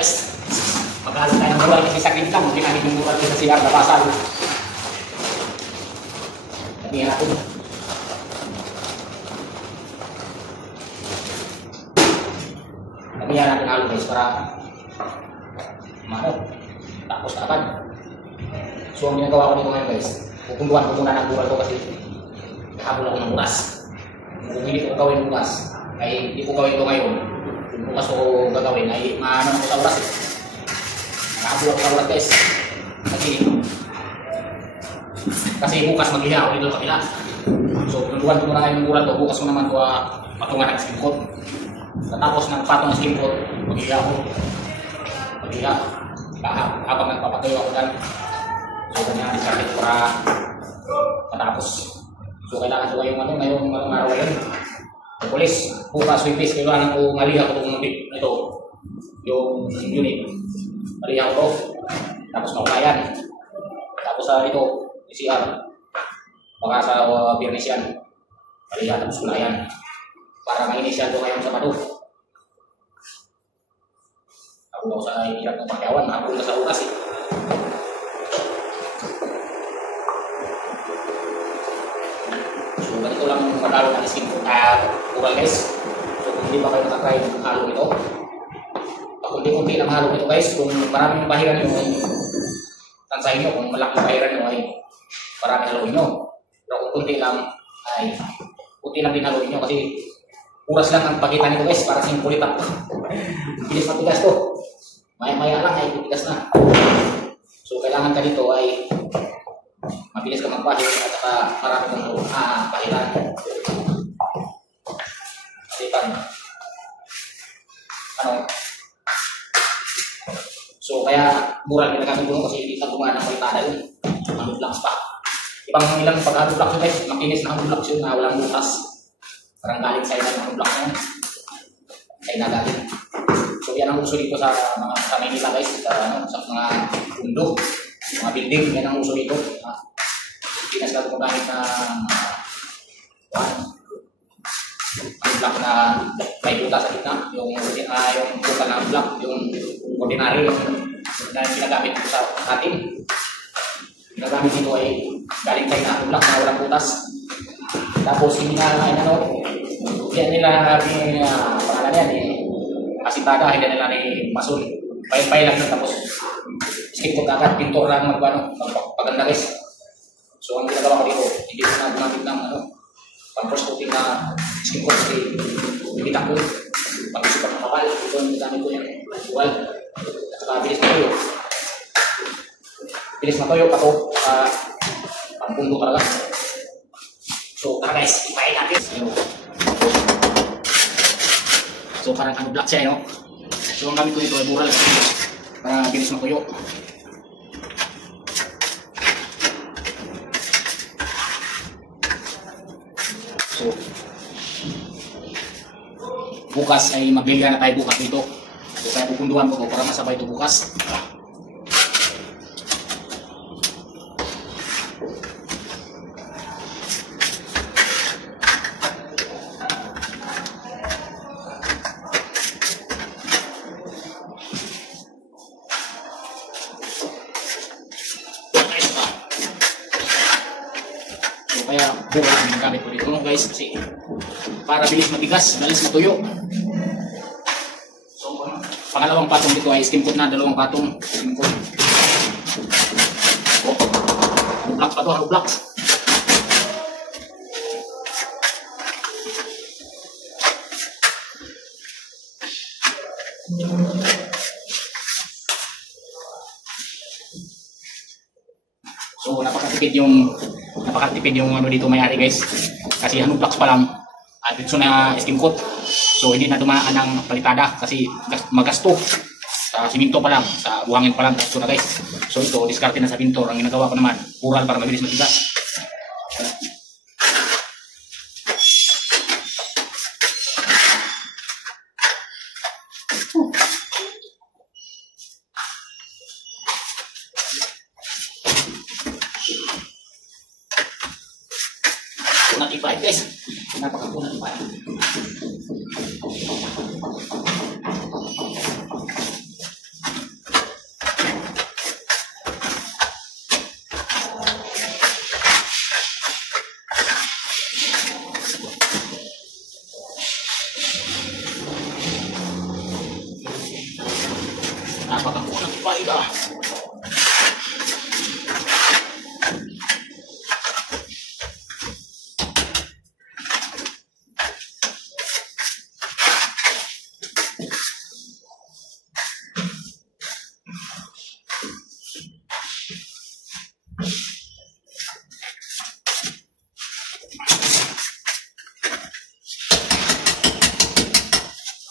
guys. Magkalo tayo ng buwan kasi saglit lang. Hindi namin yung buwan sa CR na basal. Lagyan natin. Lagyan natin halo guys para tapos na agad. So ang ginagawa ko dito ngayon guys, pupunduhan ko muna ng buwan ko kasi habol ako ng bukas. Kung hindi ko gawin bukas, ay hindi ko gawin ito ngayon. Kung bukas ko gagawin ay maano ako sa oras eh. Nakahabol ako sa oras guys. Kasi bukas magliha ako dito sa kapila. So punduhan ko muna ngayon ng buwan ko, bukas ko naman ito patungan ng skin coat. Tapos ng patong skin coat, magliha ako. Magliha. Habang nagpapatuyo ako dyan. So kanya discarded para matapos. So kailangan ko ngayong araw ngayon. Pulis, bukas wipis, kailangan ko maliha ko itong ito, yung unit. Maliha ko ito. Tapos maulayan. Tapos ito, CR. Baka sa Biyernes yan. Maliha tapos ulayan. Para mainis yan ko ngayong Sabado. Ako sa hirap ng pakyawan, ako na sa oras eh. So ganito lang magalo ng skin coat bural guys. So kung hindi pa kayo nakatry ng halo nito, kunti-kunti lang halo nito guys. Kung maraming bahiran nyo ay tansahin nyo, kung malaking bahiran nyo ay marami haluin nyo. Pero kung kunti lang ay kunti lang din haluin nyo kasi oras lang ang pakita nito guys para sa kulitak. Bilis matigas to. Maya-maya lang ay titigas na. So kailangan ka dito ay mabilis ka magpahit at saka marami kong pahiran. Kasi so kaya mura ginagamit ko kasi hindi ka gumawa ng palitada yun. Ang blocks pa. Ibang ilang pag-halo blocks yun guys, makinis na ang blocks yun na walang butas. Parang galing sa'yo na ang blocks yun. Sa'yo na galing. So yan ang uso dito sa Maynila guys, sa mga bundok, mga building, yan ang uso dito. Pinas ka gumagamit na ang block na may buta sa gitna, yung buka na block, yung ordinary na ginagamit dito sa atin. Ginagamit dito ay galing tayo na block na walang butas. Tapos hindi na yan nila pangalan yan asintada, hindi nila ni masun. Pay lang na tapos skip ko agad, pintor lang magpaganda guys. So ang ginagawa ko dito, hindi ko na gumamit ng pang-first coating na skip ko kasi bibitak ko. Pag-isupat na kapal, ito ang ginamit ko yan. Buwal. At saka bilis matuyo. Bilis matuyo pa ito. Pang-pundo talaga. So tara guys, ipain natin. So parang block siya no? So ang gamit ko dito ay bural para bilis matuyo. So bukas ay magliliha na tayo bukas dito. So kaya pupunduhan ko para masabay ito bukas. Kaya bukas ang gamit ko dito guys kasi para bilis matigas, bilis matuyo. So pangalawang patong dito ay skim coat na, dalawang patong skim coat. Block pa to, halo block. So napakatipid yung dito may-ari guys. Kasi ano blocks pa lang at ito na skim coat. So hindi na dumaan ng palitada kasi magasto. Sa siminto pa lang, sa buhangin pa lang gasto na guys. So ito diskarte na sa pintor. Ang ginagawa ko naman, pural para mabilis matigas. Natipay guys, napakapunat pa. Napakakuha ng paida.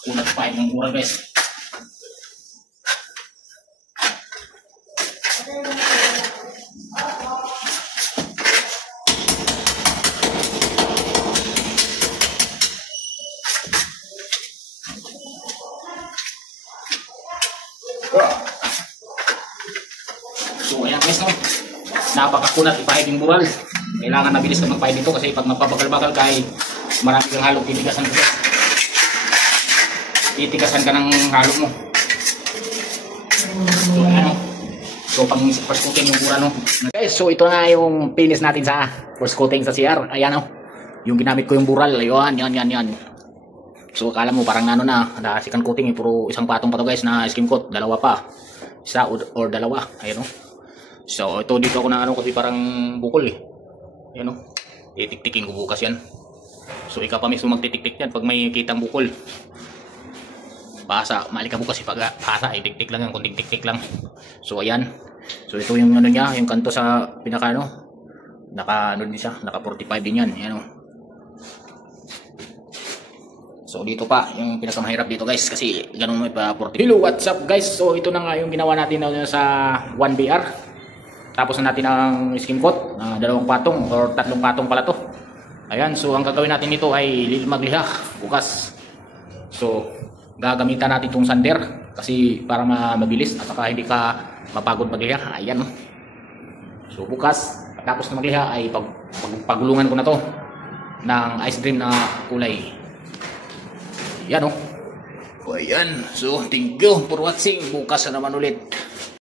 Kunat pa yung mura guys. So ayan guys, no? Napakakunat ipahid yung bural. Kailangan mabilis ka magpahid dito kasi pag magpabagal-bagal ka ay marami kang halong titigasan ko guys. Titigasan ka ng halo mo. So ayan, no? So pang first coating yung bural, no? Guys, so ito na yung finish natin sa first coating sa CR. Ayan, no? Yung ginamit ko yung bural. Ayun, yan. So akala mo parang ano na second coating, puro isang patong pa to guys na skim coat. Dalawa pa. Isa or dalawa. Ayun, no? So ito dito ako na ano kasi parang bukol eh. Ayan, no? Titik-tikin ko bukas yan. So ikaw pa mismo magtitik-tik yan pag may kitang bukol. Basa, mali ka bukas pag basa, tik-tik lang yan, kung tik-tik lang. So ayan. So ito yung ano niya, yung kanto sa pinaka ano. Naka ano din siya, naka 45 din yan. Ayan, no? So dito pa yung pinakamahirap dito guys kasi ganun mo pa 40. Hello, what's up guys? So ito na nga yung ginawa natin sa 1BR. Tapos na natin ang skim coat, dalawang patong or tatlong patong pala to. Ayan, so ang gagawin natin dito ay magliha bukas. So gagamitan natin itong sander kasi para mabilis at saka hindi ka mapagod magliha. Ayan. So bukas tapos na magliha ay pagulungan ko na to ng ice cream na kulay. Yan, oh. O ayan. So thank you for watching. Bukas na naman ulit.